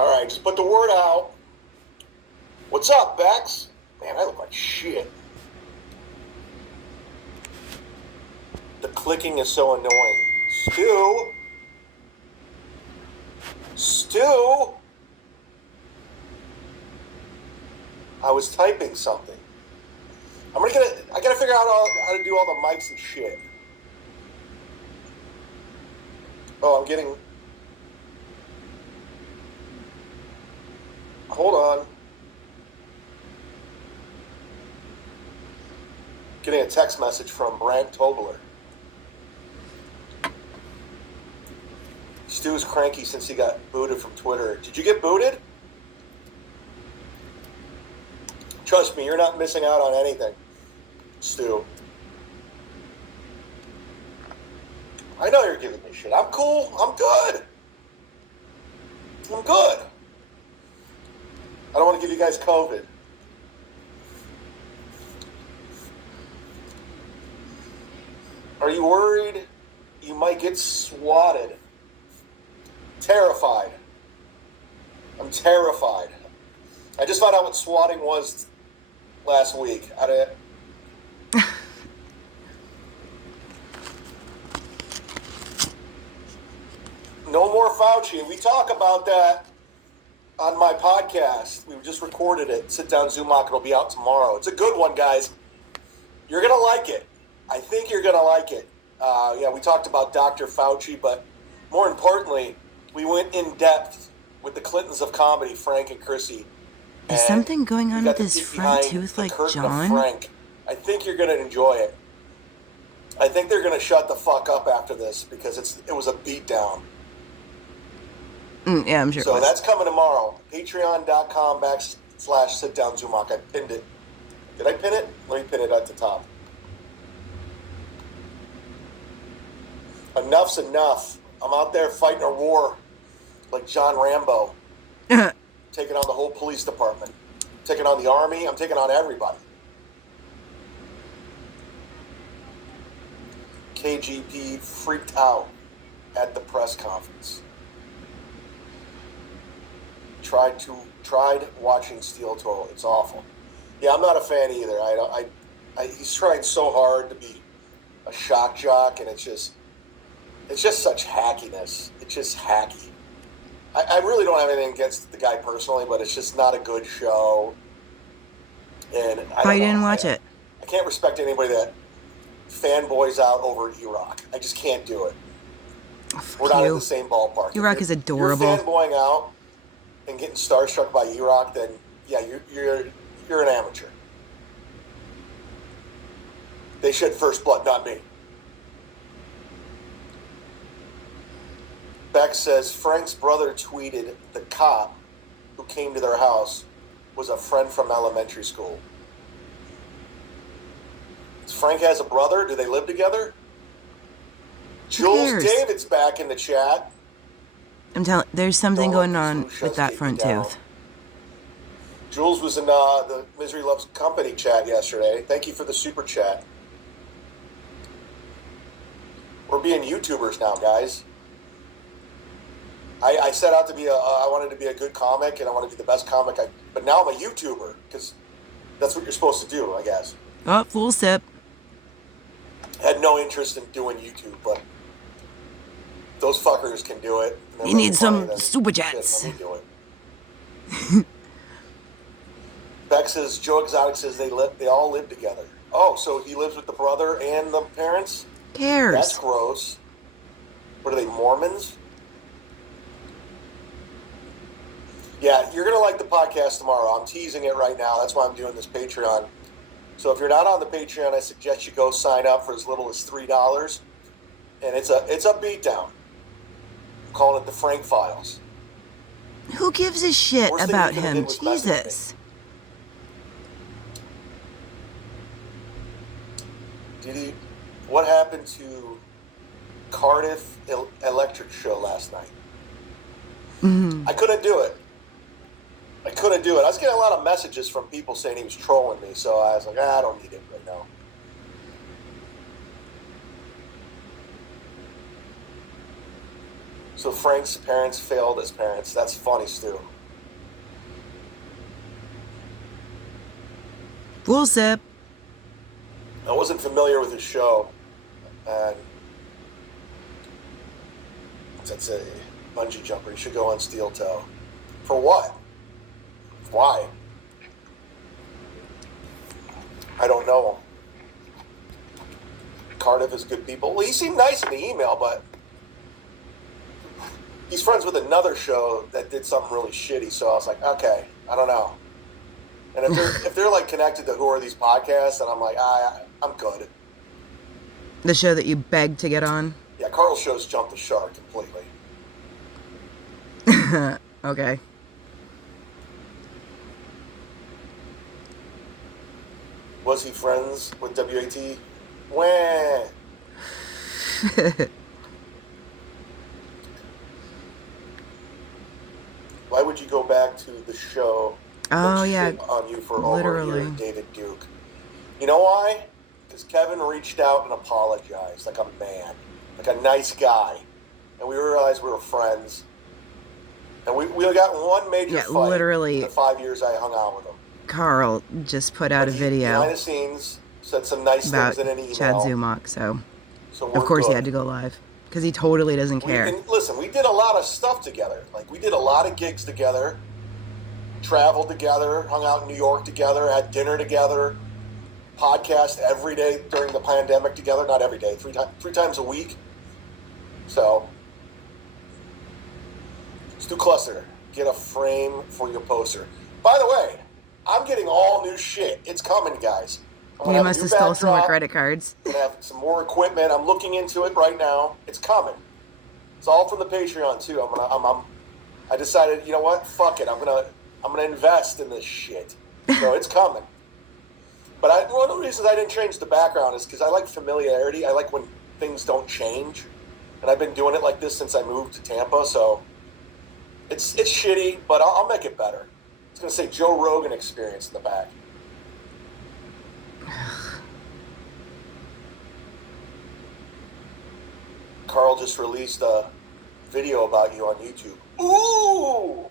All right, just put the word out. What's up, Bex? Man, I look like shit. The clicking is so annoying. Stu? I was typing something. I gotta figure out how to do all the mics and shit. Oh, I'm getting... Hold on. Getting a text message from Brant Tobler. Stu's cranky since he got booted from Twitter. Did you get booted? Trust me, you're not missing out on anything, Stu. I know you're giving me shit. I'm cool. I'm good. I don't want to give you guys COVID. Are you worried you might get swatted? Terrified. I'm terrified. I just found out what swatting was last week. No more Fauci. We talk about that on my podcast. We just recorded it. Sit Down Zumock. It'll be out tomorrow. It's a good one, guys. You're going to like it. I think you're going to like it. We talked about Dr. Fauci, but more importantly, we went in depth with the Clintons of comedy, Frank and Chrissy. Is something going on with his front tooth like John? Frank. I think you're going to enjoy it. I think they're going to shut the fuck up after this because it was a beatdown. Yeah, I'm sure. So that's coming tomorrow. Patreon.com/sitdownzumock. I pinned it. Did I pin it? Let me pin it at the top. Enough's enough. I'm out there fighting a war like John Rambo. Taking on the whole police department. Taking on the army. I'm taking on everybody. KGP freaked out at the press conference. Tried watching Steel Total. It's awful. Yeah, I'm not a fan either. He's trying so hard to be a shock jock, and it's just such hackiness. It's just hacky. I really don't have anything against the guy personally, but it's just not a good show. And I didn't watch it. I can't respect anybody that fanboys out over Iraq. I just can't do it. We're not in the same ballpark. Iraq is adorable. If you're fanboying out and getting starstruck by Iraq, then yeah, you're an amateur. They shed first blood, not me. Beck says Frank's brother tweeted the cop who came to their house was a friend from elementary school. Frank has a brother? Do they live together? Jules David's back in the chat. I'm telling, there's something going on with that front tooth. Jules was in the Misery Loves Company chat yesterday. Thank you for the super chat. We're being YouTubers now, guys. I set out to be I wanted to be a good comic, and I want to be the best comic. But now I'm a YouTuber, because that's what you're supposed to do, I guess. Oh, full sip. Had no interest in doing YouTube, but those fuckers can do it. You need some super chats. Let me do it. Beck says, Joe Exotic says they all live together. Oh, so he lives with the brother and the parents? Cares. That's gross. What are they, Mormons? Yeah, you're going to like the podcast tomorrow. I'm teasing it right now. That's why I'm doing this Patreon. So if you're not on the Patreon, I suggest you go sign up for as little as $3. And it's a beatdown. I'm calling it the Frank Files. Who gives a shit about him? Jesus. What happened to Cardiff Electric Show last night? Mm-hmm. I couldn't do it. I was getting a lot of messages from people saying he was trolling me, so I was like, I don't need it right now. So Frank's parents failed as parents. That's funny, Stu. Full sip. I wasn't familiar with his show, and that's a bungee jumper. You should go on steel toe. For what? Why? I don't know. Cardiff is good people. Well, he seemed nice in the email, but he's friends with another show that did something really shitty. So I was like, okay, I don't know. And if they're like connected to who are these podcasts, and I'm like, I'm good. The show that you begged to get on? Yeah, Carl's shows jumped the shark completely. Okay. Was he friends with WAT? Wah. Why would you go back to the show? Oh, yeah. Shit on you for Literally. over a year, David Duke. You know why? Because Kevin reached out and apologized like a man, like a nice guy, and we realized we were friends. And we got one major fight literally. in the 5 years I hung out with him. Carl just put out a video behind the scenes said some nice about things in an email. Chad Zumock, so we're of course good. he had to go live because he totally doesn't care. Listen, we did a lot of stuff together. Like, we did a lot of gigs together, traveled together, hung out in New York together, had dinner together, podcast every day during the pandemic together. Not every day, three times a week. So, Stu Cluster, get a frame for your poster. By the way, I'm getting all new shit. It's coming, guys. You must have stole some more credit cards. I'm gonna have some more equipment. I'm looking into it right now. It's coming. It's all from the Patreon too. I decided, you know what? Fuck it. I'm gonna invest in this shit. So it's coming. But one of the reasons I didn't change the background is because I like familiarity. I like when things don't change, and I've been doing it like this since I moved to Tampa. So it's shitty, but I'll make it better. It's gonna say Joe Rogan Experience in the back. Carl just released a video about you on YouTube. Ooh!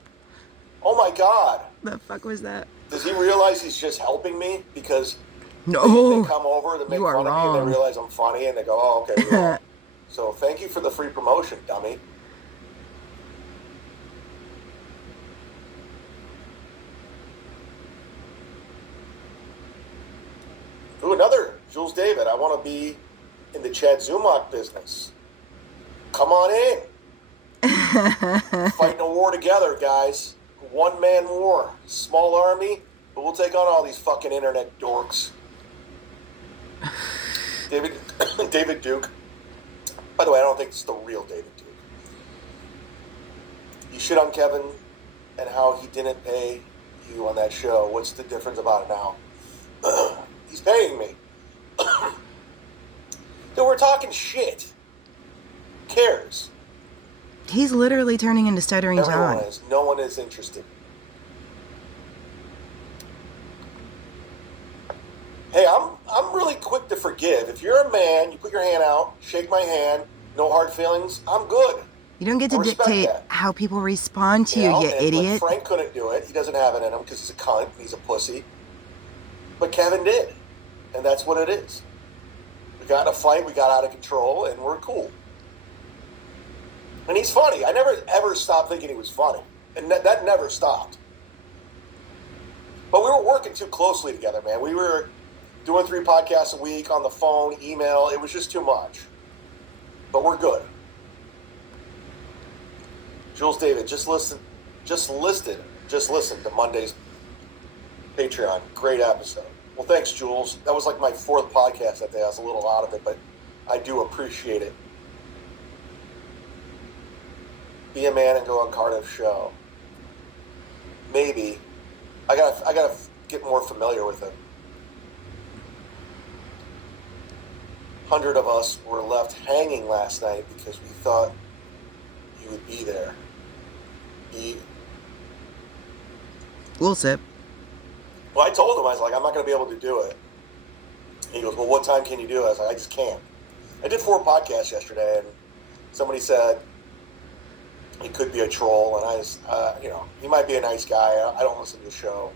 Oh my God. The fuck was that? Does he realize he's just helping me? Because No. they come over to make You are fun of me and wrong. they realize I'm funny and they go, oh, okay. Well. So thank you for the free promotion, dummy. Ooh, another Jules David. I want to be in the Chad Zumock business. Come on in. Fighting a war together, guys. One-man war. Small army, but we'll take on all these fucking internet dorks. David Duke. By the way, I don't think it's the real David Duke. You shit on Kevin and how he didn't pay you on that show. What's the difference about it now? He's paying me. Dude, we're talking shit. Who cares? He's literally turning into Stuttering Everyone John. is. No one is interested. Hey, I'm really quick to forgive. If you're a man, you put your hand out, shake my hand, no hard feelings, I'm good. You don't get to I respect dictate that. how people respond to you, know, you and idiot. Frank couldn't do it. He doesn't have it in him because he's a cunt. He's a pussy. But Kevin did. And that's what it is. We got in a fight, we got out of control, and we're cool. And he's funny. I never, ever stopped thinking he was funny. And that never stopped. But we were working too closely together, man. We were doing 3 podcasts a week on the phone, email. It was just too much. But we're good. Jules David, just listen to Monday's Patreon. Great episode. Well, thanks, Jules. That was like my 4th podcast that day. I was a little out of it, but I do appreciate it. Be a man and go on Cardiff's show. Maybe. I gotta get more familiar with him. 100 of us were left hanging last night because we thought you would be there. We'll sip. Well, I told him, I was like, I'm not going to be able to do it. He goes, well, what time can you do it? I was like, I just can't. I did 4 podcasts yesterday, and somebody said, he could be a troll, and I just, he might be a nice guy. I don't listen to the show.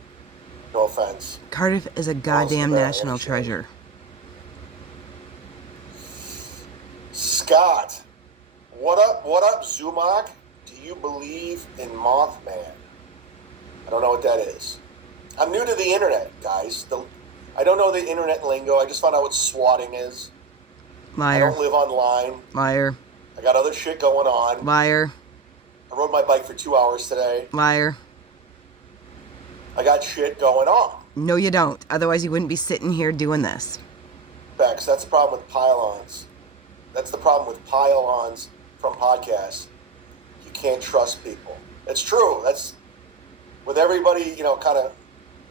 No offense. Cardiff is a goddamn national treasure. Scott, what up, Zumock? Do you believe in Mothman? I don't know what that is. I'm new to the internet, guys. I don't know the internet lingo. I just found out what swatting is. Liar. I don't live online. Liar. I got other shit going on. Liar. I rode my bike for 2 hours today. Liar. I got shit going on. No, you don't. Otherwise, you wouldn't be sitting here doing this. Bex, that's the problem with pile-ons. That's the problem with pile-ons from podcasts. You can't trust people. It's true. That's with everybody, kind of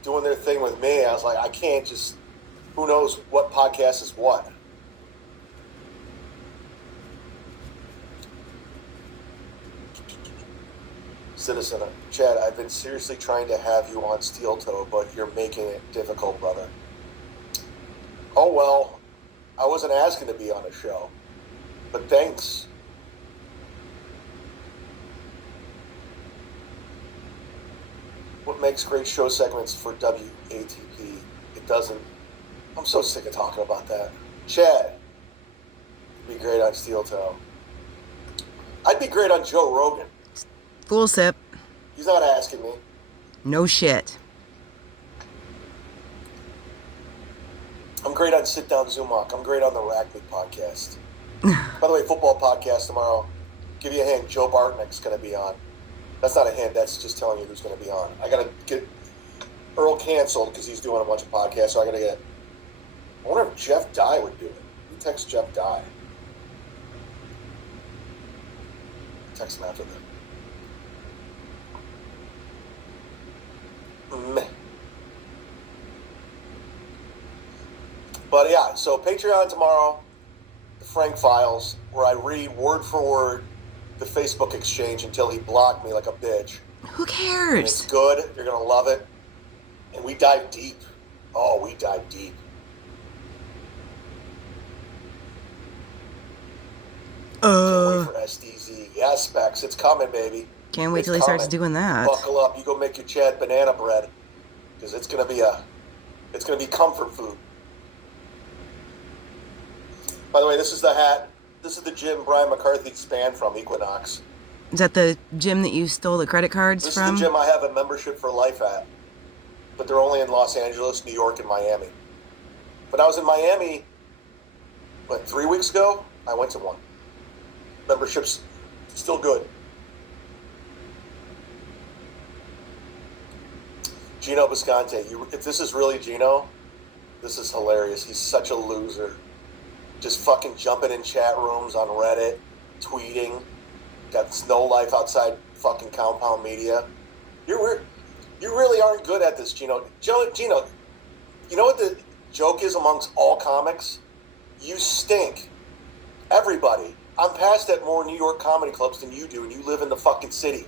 doing their thing with me. I was like, I can't just. Who knows what podcast is what? Citizen, Chad, I've been seriously trying to have you on Steel Toe, but you're making it difficult, brother. Oh, well, I wasn't asking to be on a show, but thanks. What makes great show segments for WATP? It doesn't. I'm so sick of talking about that. Chad, you'd be great on Steel Toe. I'd be great on Joe Rogan. Full sip. He's not asking me. No shit. I'm great on Sit Down Zumock. I'm great on the Rack League podcast. By the way, football podcast tomorrow. Give you a hint. Joe Bartnick's going to be on. That's not a hint. That's just telling you who's going to be on. I got to get Earl canceled because he's doing a bunch of podcasts. So I got to get. I wonder if Jeff Dye would do it. You text Jeff Dye. Text him after that. Meh. But yeah, so Patreon tomorrow, the Frank Files, where I read word for word the Facebook exchange until he blocked me like a bitch. Who And cares? it's good. You're going to love it. And we dive deep. Oh, we dive deep. Can't wait for SDZ. Yeah, Specs. It's coming, baby. Can't wait till he starts doing that. Buckle up. You go make your Chad banana bread. Because it's going to be comfort food. By the way, this is the hat. This is the gym Brian McCarthy spanned from, Equinox. Is that the gym that you stole the credit cards This from? is the gym I have a membership for life at. But they're only in Los Angeles, New York, and Miami. When I was in Miami, 3 weeks ago, I went to one. Membership's still good. Gino Bisconte, if this is really Gino, this is hilarious. He's such a loser. Just fucking jumping in chat rooms on Reddit, tweeting. Got no life outside fucking Compound Media. You really aren't good at this, Gino. Gino, you know what the joke is amongst all comics? You stink. Everybody. I'm passed at more New York comedy clubs than you do, and you live in the fucking city.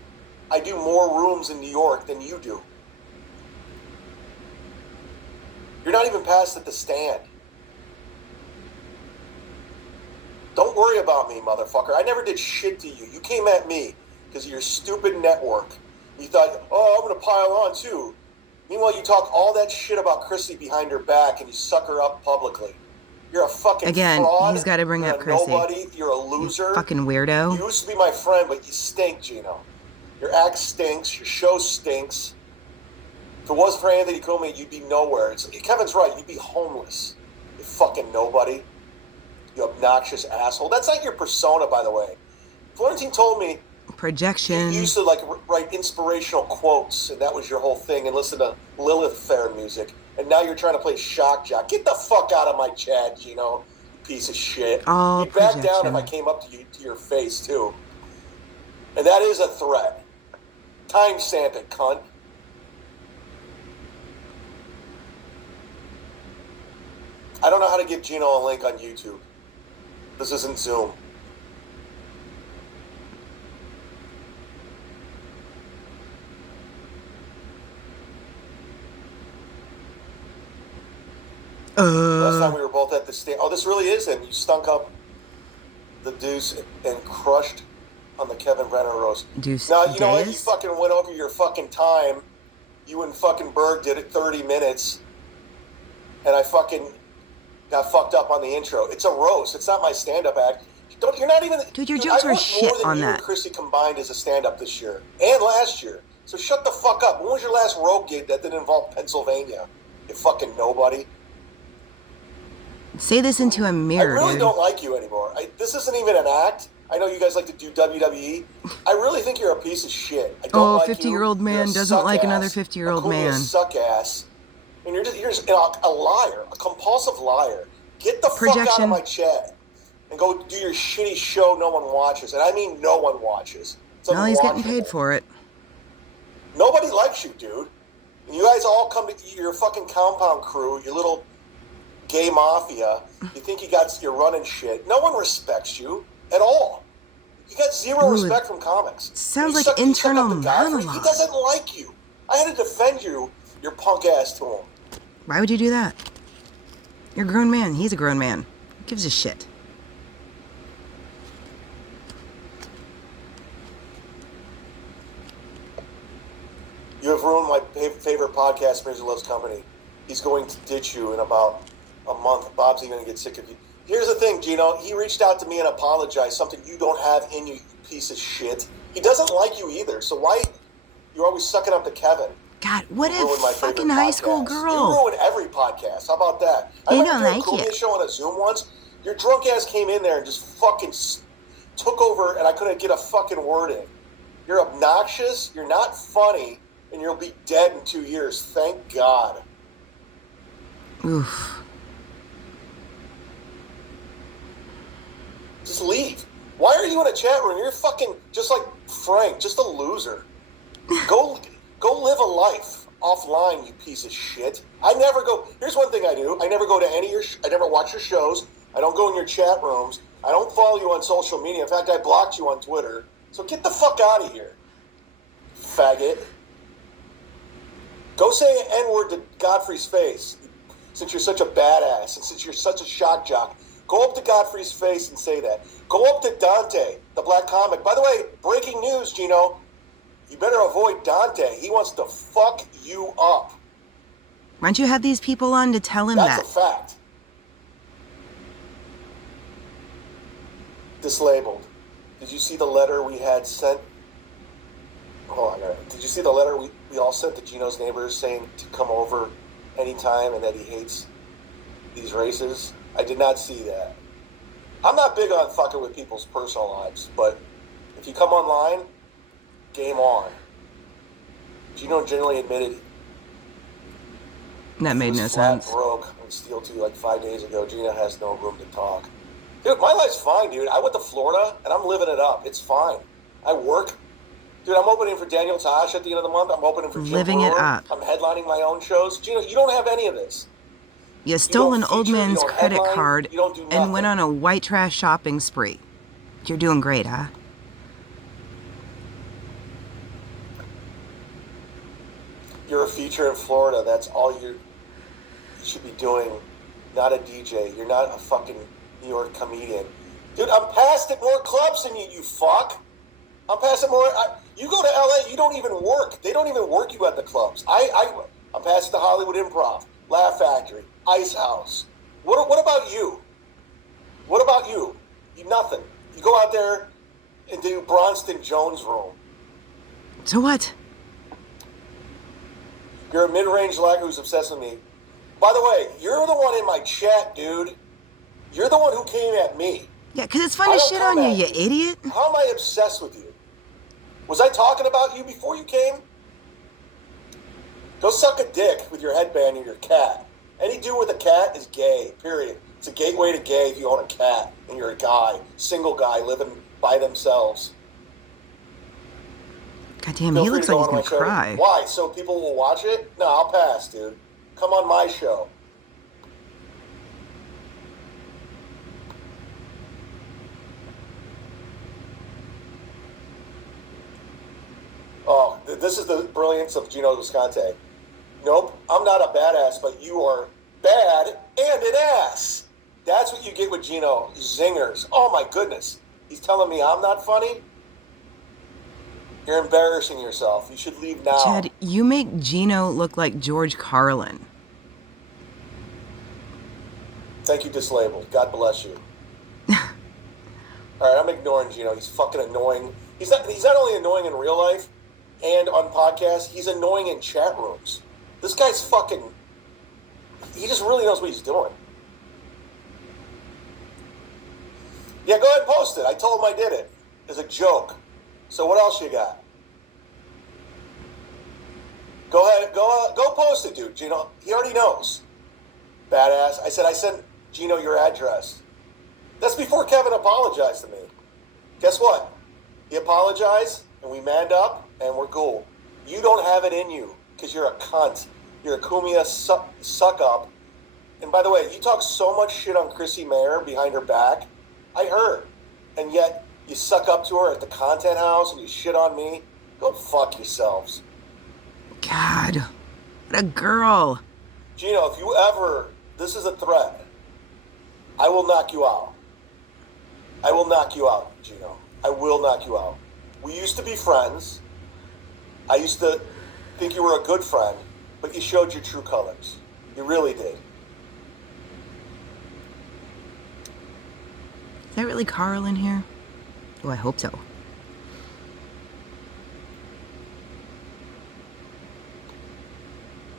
I do more rooms in New York than you do. You're not even passed at the Stand. Don't worry about me, motherfucker. I never did shit to you. You came at me because of your stupid network. You thought, oh, I'm going to pile on too. Meanwhile, you talk all that shit about Chrissy behind her back and you suck her up publicly. You're a fucking fraud. He's got to bring up Chrissy. Nobody. You're a loser. You fucking weirdo. You used to be my friend, but you stink, Gino. Your act stinks. Your show stinks. If it wasn't for Anthony Cumia, you'd be nowhere. Kevin's right. You'd be homeless. You fucking nobody. You obnoxious asshole. That's not your persona, by the way. Florentine told me projection. You used to write inspirational quotes, and that was your whole thing, and listen to Lilith Fair music. And now you're trying to play shock jock. Get the fuck out of my chat, Gino. You piece of shit. Oh, You'd back down if I came up to you to your face too. And that is a threat. Timestamp it, cunt. I don't know how to give Gino a link on YouTube. This isn't Zoom. Last time we were both at the stand. Oh, this really is him. You stunk up the deuce and crushed on the Kevin Brenner roast. Deuce Now, you know what? You Days? fucking went over your fucking time. You and fucking Berg did it 30 minutes. And I fucking got fucked up on the intro. It's a roast. It's not my stand-up act. You're not even... Dude, your jokes are shit more than on you that. and Chrissy combined as a stand-up this year. And last year. So shut the fuck up. When was your last road gig that didn't involve Pennsylvania? You fucking nobody. Say this into a mirror, I really dude. don't like you anymore. This isn't even an act. I know you guys like to do WWE. I really think you're a piece of shit. I don't like 50-year-old you. man You're a doesn't like suck another ass. 50-year-old Acuna's man. Suck ass. And you're just a liar, a compulsive liar. Get the fuck out of my chat and go do your shitty show no one watches. And I mean no one watches. Well, he's getting paid for it. Nobody likes you, dude. And you guys all come to your fucking compound crew, your little gay mafia. You think you're running shit. No one respects you at all. You got zero respect from comics. Sounds like internal monologue. He doesn't like you. I had to defend you, your punk ass to him. Why would you do that? You're a grown man. He's a grown man. Who gives a shit? You have ruined my favorite podcast, Major Loves Company. He's going to ditch you in about a month. Bob's even going to get sick of you. Here's the thing, Gino. He reached out to me and apologized, something you don't have in you, you piece of shit. He doesn't like you either, so why you're always sucking up to Kevin? God, what a fucking high school girl. You ruin every podcast. How about that? They I don't went to like a you. show on a Zoom once. Your drunk ass came in there and just fucking took over, and I couldn't get a fucking word in. You're obnoxious, you're not funny, and you'll be dead in 2 years. Thank God. Oof. Just leave. Why are you in a chat room? You're fucking just like Frank, just a loser. Go live a life offline, you piece of shit. I never go. Here's one thing I do. I never go to any of your. I never watch your shows. I don't go in your chat rooms. I don't follow you on social media. In fact, I blocked you on Twitter. So get the fuck out of here, faggot. Go say an N-word to Godfrey's face, since you're such a badass and since you're such a shock jock. Go up to Godfrey's face and say that. Go up to Dante, the black comic. By the way, breaking news, Gino. You better avoid Dante. He wants to fuck you up. Why don't you have these people on to tell him that? That's a fact. Dislabeled. Did you see the letter we had sent? Hold on. Did you see the letter we all sent to Gino's neighbors saying to come over anytime and that he hates these races? I did not see that. I'm not big on fucking with people's personal lives, but if you come online, game on. Gino generally admitted that made no sense. Broke and Steel 2 like 5 days ago. Gino has no room to talk. Dude, my life's fine, dude. I went to Florida and I'm living it up. It's fine. I work. Dude, I'm opening for Daniel Tosh at the end of the month. I'm opening for Jim Living Brewer. it up. I'm headlining my own shows. Gino, you don't have any of this. You stole an old feature, man's you don't credit headline, card you don't do and nothing. went on a white trash shopping spree. You're doing great, huh? You're a feature in Florida. That's all you should be doing. Not a DJ. You're not a fucking New York comedian. Dude, I'm past at more clubs than you, you fuck. I'm past at more. You go to LA, you don't even work. They don't even work you at the clubs. I'm past the Hollywood Improv, Laugh Factory, Ice House. What about you? What about you? You nothing. You go out there and do Bronston Jones' room. So what? You're a mid-range lagger who's obsessed with me. By the way, you're the one in my chat, dude. You're the one who came at me. Yeah, because it's fun to shit on you, you idiot. How am I obsessed with you? Was I talking about you before you came? Go suck a dick with your headband and your cat. Any dude with a cat is gay, period. It's a gateway to gay if you own a cat and you're a guy, single guy living by themselves. God damn, he looks like he's gonna cry. Why? So people will watch it? No, I'll pass, dude. Come on my show. Oh, this is the brilliance of Gino Visconti. Nope, I'm not a badass, but you are bad and an ass. That's what you get with Gino. Zingers. Oh my goodness. He's telling me I'm not funny? You're embarrassing yourself. You should leave now. Chad, you make Gino look like George Carlin. Thank you, Dislabeled. God bless you. All right, I'm ignoring Gino. He's fucking annoying. He's not only annoying in real life and on podcasts, he's annoying in chat rooms. This guy's fucking... He just really knows what he's doing. Yeah, go ahead and post it. I told him I did it. As a joke. So what else you got? Go ahead, go post it, dude. Gino, he already knows. Badass. I sent Gino your address. That's before Kevin apologized to me. Guess what? He apologized, and we manned up, and we're cool. You don't have it in you, because you're a cunt. You're a Kumia suck up. And by the way, you talk so much shit on Chrissy Mayer behind her back. I heard. And yet, you suck up to her at the content house, and you shit on me. Go fuck yourselves. God, what a girl. Gino, if you ever... This is a threat. I will knock you out. I will knock you out, Gino. I will knock you out. We used to be friends. I used to think you were a good friend, but you showed your true colors. You really did. Is that really Carl in here? Oh, I hope so.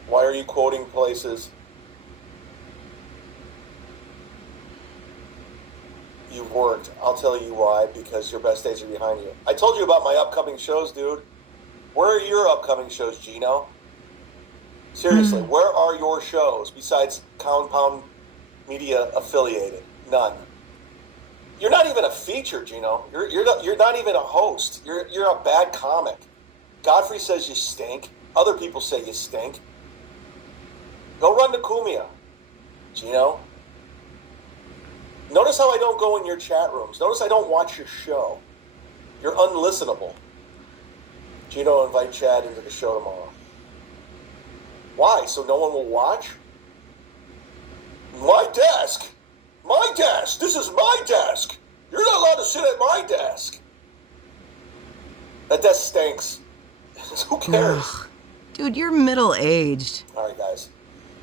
Why are you quoting places? You've worked. I'll tell you why, because your best days are behind you. I told you about my upcoming shows, dude. Where are your upcoming shows, Gino? Seriously, where are your shows besides Compound Media affiliated? None. You're not even a feature, Gino. You're not even a host. You're a bad comic. Godfrey says you stink. Other people say you stink. Go run to Kumia, Gino. Notice how I don't go in your chat rooms. Notice I don't watch your show. You're unlistenable. Gino, invite Chad into the show tomorrow. Why? So no one will watch? My desk! My desk! This is my desk! You're not allowed to sit at my desk! That desk stinks. Who cares? Ugh. Dude, you're middle-aged. All right, guys.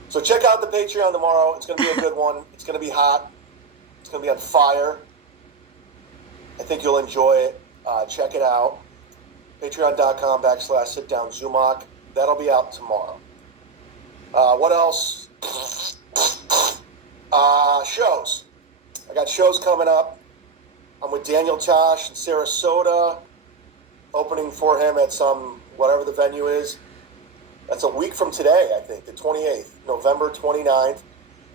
So check out the Patreon tomorrow. It's going to be a good one. It's going to be hot. It's going to be on fire. I think you'll enjoy it. Check it out. Patreon.com/sitdownzumock. That'll be out tomorrow. What else? Shows. I got shows coming up. I'm with Daniel Tosh in Sarasota, opening for him at some, whatever the venue is. That's a week from today, I think, the 28th, November 29th.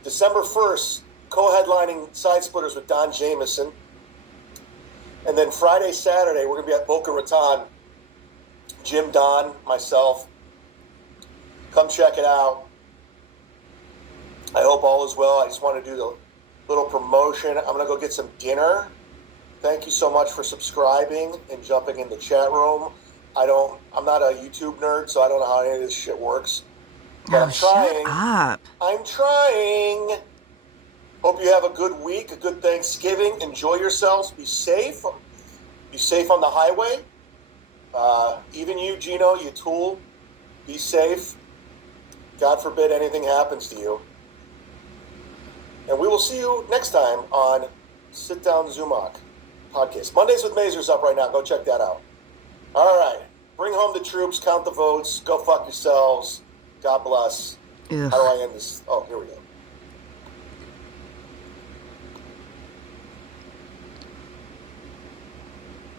December 1st, co-headlining Side Splitters with Don Jameson. And then Friday, Saturday, we're going to be at Boca Raton. Jim, Don, myself. Come check it out. I hope all is well. I just want to do the little promotion. I'm going to go get some dinner. Thank you so much for subscribing and jumping in the chat room. I'm not a YouTube nerd, so I don't know how any of this shit works. But I'm trying. Shut up. I'm trying. Hope you have a good week, a good Thanksgiving. Enjoy yourselves. Be safe. Be safe on the highway. Even you, Gino, you tool. Be safe. God forbid anything happens to you. And we will see you next time on Sit Down Zumock podcast. Mondays with Mazer's up right now. Go check that out. All right. Bring home the troops. Count the votes. Go fuck yourselves. God bless. Ugh. How do I end this? Oh, here we go.